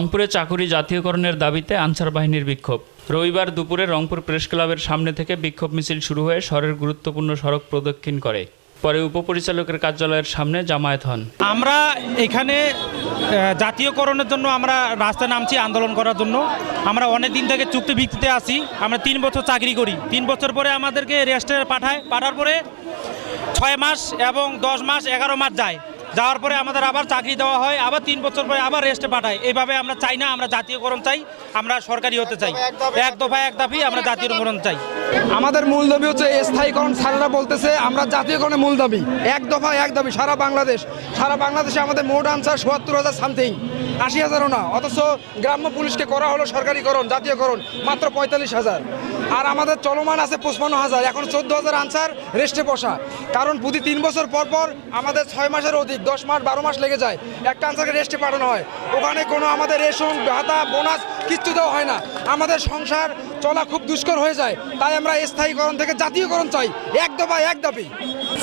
রংপুরে চাকুরি জাতীয়করণের দাবিতে আনসার বাহিনীর বিক্ষোভ। রবিবার দুপুরে রংপুর প্রেস ক্লাবের সামনে থেকে বিক্ষোভ মিছিল শুরু হয়ে শহরের গুরুত্বপূর্ণ সড়ক প্রদক্ষিণ করে। পরে উপপরিচালকের কার্যালয়ের সামনে জামায়াত হন। আমরা এখানে জাতীয়করণের জন্য আমরা রাস্তায় নামছি আন্দোলন করার জন্য। আমরা অনেক দিন থেকে চুক্তি ভিত্তিতে আসি আমরা তিন বছর চাকরি করি। তিন বছর পরে আমাদেরকে রেস্টে পাঠায়। পাঠার পরে ছয় মাস এবং দশ মাস, এগারো মাস যায়। যাওয়ার পরে আমাদের আবার চাকরি দেওয়া হয়, আবার তিন বছর পরে আবার রেস্টে পাঠায়। এইভাবে আমরা চাই না, আমরা জাতীয়করণ চাই, আমরা সরকারি হতে চাই। এক দফা এক দাবি, আমরা জাতীয়করণ চাই। আমাদের মূল দাবি হচ্ছে স্থায়ীকরণ, স্যারেরা বলতেছে আমরা জাতীয়করণের মূল দাবি। এক দফা এক দাবি, সারা বাংলাদেশ। সারা বাংলাদেশে আমাদের মোট আনসার সোয়াত্তর হাজার সামথিং আশি হাজারও না, অথচ গ্রাম্য পুলিশকে করা হলো সরকারিকরণ, জাতীয়করণ, মাত্র পঁয়তাল্লিশ হাজার। আর আমাদের চলমান আছে পঁচপান্ন হাজার, এখন চোদ্দ হাজার আনসার রেস্টে বসা। কারণ প্রতি তিন বছর পর পর আমাদের ছয় মাসের অধিক দশ মাস বারো মাস লেগে যায়। একটা আনসারকে রেস্টে পাঠানো হয়। ওখানে কোনো আমাদের রেশন ভাতা বোনাস কিচ্ছু দেওয়া হয় না। আমাদের সংসার চলা খুব দুষ্কর হয়ে যায়। তাই আমরা স্থায়ীকরণ থেকে জাতীয়করণ চাই। এক দফা এক দাবি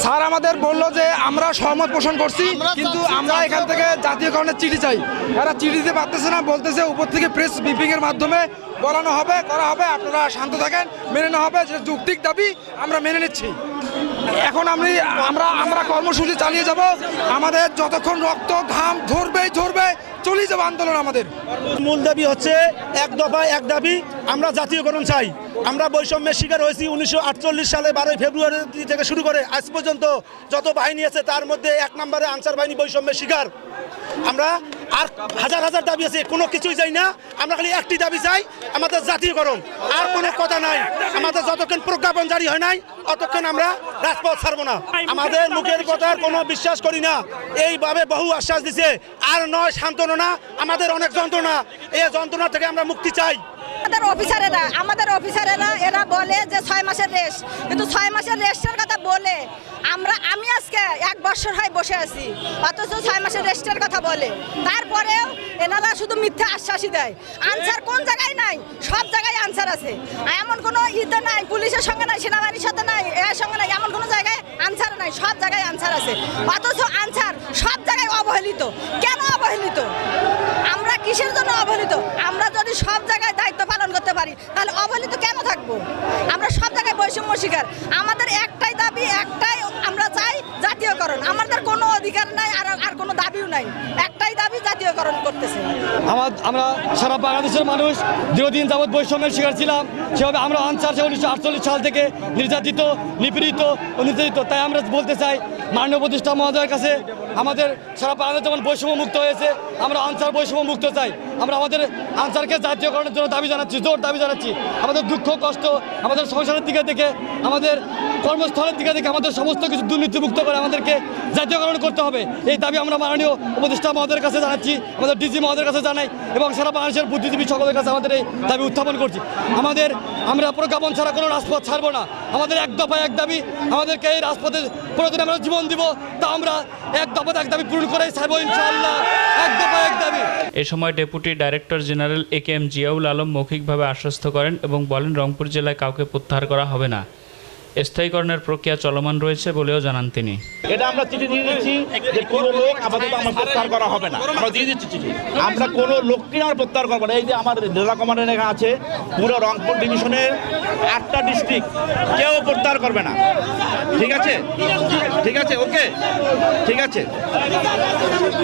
স্যার আমাদের বলল যে আমরা সহমত পোষণ করছি কিন্তু আমরা এখান থেকে জাতীয়করণের চিঠি চাই। এরা চিঠি দিতে পারতেছে না বলতেছে উপর থেকে প্রেস ব্রিফিং এর মাধ্যমে বলানো হবে করা হবে। আপনারা শান্ত থাকেন মেনে নেওয়া হবে যে যৌক্তিক দাবি আমরা মেনে নিচ্ছি। এখন আমি, আমরা আমরা কর্মসূচি চালিয়ে যাব। আমাদের যতক্ষণ রক্ত ঘাম ঝরবে ধরবে চলেই যাব আন্দোলন আমাদের। মূল দাবি হচ্ছে এক দফা এক দাবি, আমরা জাতীয়করণ চাই। আমরা বৈষম্যের শিকার হয়েছি উনিশশো সালে বারোই ফেব্রুয়ারি থেকে শুরু করে। আজ পর্যন্ত যত বাহিনী আছে, তার মধ্যে এক নম্বরে আনসার বাহিনী বৈষম্যের শিকার। আমরা আর হাজার হাজার দাবি আছে, কোনো কিছুই চাই না। আমরা খালি একটি দাবি চাই, আমাদের জাতীয়করণ। আর কোনো কথা নাই। আমাদের যতক্ষণ প্রজ্ঞাপন জারি হয় নাই ততক্ষণ আমরা রাজপথ ছাড়বো না। আমাদের মুখের কথার কোনো বিশ্বাস করি না। এইভাবে বহু আশ্বাস দিছে। আর নয়, সান্ত্বনা আমাদের অনেক যন্ত্রণা। এই যন্ত্রণা থেকে আমরা মুক্তি চাই। আমাদের অফিসারেরা আমাদের অফিসারেরা, এরা বলে যে ছয় মাসের রেস্ট কিন্তু ছয় মাসের রেস্টের কথা বলে। আমরা, আমি আজকে এক বছর হয় বসে আছি। অথচ ছয় মাসের রেস্টের কথা বলে। তারপরেও এনারা শুধু মিথ্যা আশ্বাসই দেয়। আনসার কোন জায়গায় নাই সব জায়গায় আনসার আছে। এমন কোনো ইতে নাই, পুলিশের সঙ্গে নাই, সেনাবাহিনীর সাথে নাই, এর সঙ্গে নাই, এমন কোনো জায়গায় আনসার নাই, সব জায়গায় আনসার আছে। অথচ আনসার সব জায়গায় অবহেলিত। কেন অবহেলিত? আমরা কিসের জন্য অবহেলিত? আমরা যদি সব জায়গায় দায়িত্ব পালন করতে পারি, তাহলে অবহেলিত কেন থাকব? আমরা সব জায়গায় বৈষম্য শিকার। আমাদের একটাই দাবি, একটাই আমরা চাই জাতীয়করণ। আমাদের কোনো অধিকার নাই আর আর কোনো দাবিও নাই। দাবি করতেছে। আমার, আমরা সারা বাংলাদেশের মানুষ দীর্ঘদিন যাবৎ বৈষম্যের শিকার ছিলাম। সেভাবে আমরা আনসার সে উনিশশো আটচল্লিশ সাল থেকে নির্যাতিত, নিপীড়িত নির্যাতিত। তাই আমরা বলতে চাই, মাননীয় প্রতিষ্ঠা মহোদয়ের কাছে আমাদের সারা বাংলাদেশ যেমন বৈষম্য মুক্ত হয়েছে, আমরা আনসার বৈষম্য মুক্ত চাই। আমরা আমাদের আনসারকে জাতীয়করণের জন্য দাবি জানাচ্ছি, জোর দাবি জানাচ্ছি। আমাদের দুঃখ, কষ্ট, আমাদের সংসারের দিকে দেখে আমাদের কর্মস্থলের দিকে দেখে আমাদের সমস্ত কিছু দুর্নীতিমুক্ত করে আমাদেরকে জাতীয়করণ করতে হবে। এই দাবি আমরা মাননীয় উপদেষ্টা মহোদয়ের কাছে জানাচ্ছি, আমাদের ডিজি মহোদয়ের কাছে জানাই এবং সারা বাংলাদেশের বুদ্ধিজীবী সকলের কাছে আমাদের এই দাবি উত্থাপন করছি। আমাদের, আমরা প্রজ্ঞাপন ছাড়া কোনো রাজপথ ছাড়বো না। আমাদের এক দফা এক দাবি, আমাদেরকে এই রাজপথে প্রয়োজনে আমরা জীবন দিব, তা আমরা এক দফা এ সময় deputy director general A K M Ziaul Alam মৌখিকভাবে আশ্বস্ত করেন এবং বলেন রংপুর জেলায় কাউকে প্রত্যাহার করা হবে না। স্থায়ীকরণের প্রক্রিয়া চলমান রয়েছে বলেও জানান তিনি। এটা আমরা চিঠি দিয়ে দিচ্ছি যে কোনো লোক আপাতত আমার প্রত্যাহার করা হবে না। আমরা দিয়ে দিচ্ছি চিঠি। আমরা কোনো লোককে আমরা প্রত্যাহার করব না। এই যে আমার জেলা কমান্ডার এখানে আছে, পুরো রংপুর ডিভিশনের আটটা ডিস্ট্রিক্ট, কেউ প্রত্যাহার করবে না। ঠিক আছে? ঠিক আছে, ওকে? ঠিক আছে?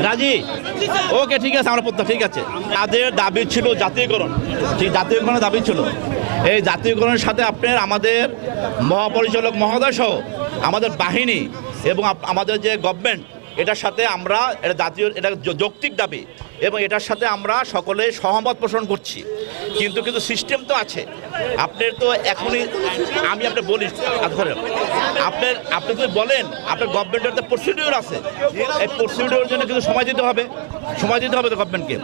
রাজি? ওকে, ঠিক আছে, আমরা প্রত্যাহার ঠিক আছে। তাদের দাবি ছিল জাতীয়করণ। ঠিক, জাতীয়করণের দাবি ছিল। এই জাতীয়করণের সাথে আপনার আমাদের মহাপরিচালক মহোদয় সহ আমাদের বাহিনী এবং আমাদের যে গভর্নমেন্ট এটার সাথে আমরা এটা জাতীয়, এটা যৌক্তিক দাবি এবং এটার সাথে আমরা সকলে সহমত পোষণ করছি। কিন্তু কিন্তু সিস্টেম তো আছে। আপনার তো এখনই, আমি আপনি বলি ধরেন, আপনার, আপনি যদি বলেন, আপনার গভর্নমেন্টের তো প্রসিডিওর আছে। এই প্রসিডিওর জন্য কিন্তু সময় দিতে হবে। সময় দিতে হবে তো গভর্নমেন্টকে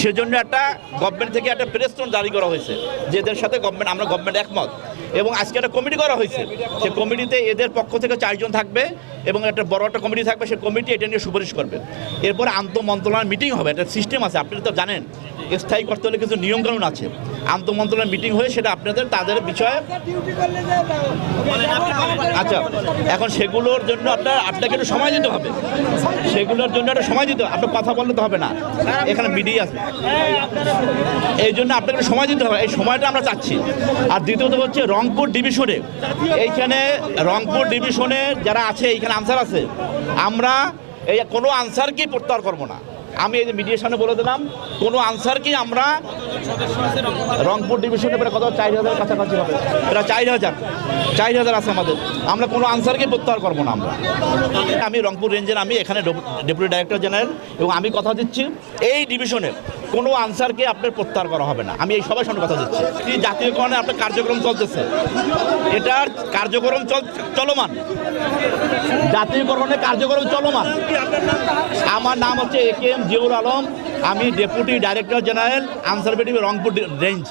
সেজন্য একটা গভর্নমেন্ট থেকে একটা প্রেস নোট জারি করা হয়েছে যে এদের সাথে গভর্নমেন্ট আমরা গভর্নমেন্ট একমত। এবং আজকে একটা কমিটি করা হয়েছে। সে কমিটিতে এদের পক্ষ থেকে চারজন থাকবে এবং একটা বড় একটা কমিটি থাকবে, সে কমিটি এটা নিয়ে সুপারিশ করবে। এরপর আন্তঃ মন্ত্রণালয় মিটিং হবে। একটা সিস্টেম আছে, আপনি তো জানেন, স্থায়ী করতে হলে কিছু নিয়মকানুন আছে। আন্তঃ মন্ত্রণালয় মিটিং হয়ে সেটা আপনাদের, তাদের বিষয়ে আচ্ছা এখন সেগুলোর জন্য আপনার আপনাকে একটু সময় দিতে হবে। সেগুলোর জন্য একটা সময় দিতে হবে। আপনি কথা বললে হবে না। এখানে মিডিয়া আছে। এই জন্য আপনাকে সময় দিতে হবে। এই সময়টা আমরা চাচ্ছি। আর দ্বিতীয়ত হচ্ছে রংপুর ডিভিশনে। এইখানে রংপুর ডিভিশনে যারা আছে, এইখানে আনসার আছে, আমরা এই কোনো আনসারকেই প্রত্যাহার করব না। আমি এই যে মিডিয়েশনে বলে দিলাম, কোনো আনসারকেই আমরা রংপুর ডিভিশনে প্রায় কত? চার হাজার কাছাকাছি হবে। প্রায় চার হাজার। চার হাজার আছে আমাদের। আমরা কোনো আনসারকে প্রত্যাহার করব না আমরা। আমি রংপুর রেঞ্জের, আমি এখানে ডেপুটি ডাইরেক্টর জেনারেল এবং আমি কথা দিচ্ছি, এই ডিভিশনে কোনো আনসারকে আপনার প্রত্যাহার করা হবে না। আমি এই সবাই সঙ্গে কথা দিচ্ছি। এই জাতীয়করণে আপনার কার্যক্রম চলতেছে? এটার কার্যক্রম চল, চলমান। জাতীয়করণের কার্যক্রম চলমান। আমার নাম হচ্ছে এ কে এম জিউর আলম। আমি deputy director general Ansar BTV Rangpur range.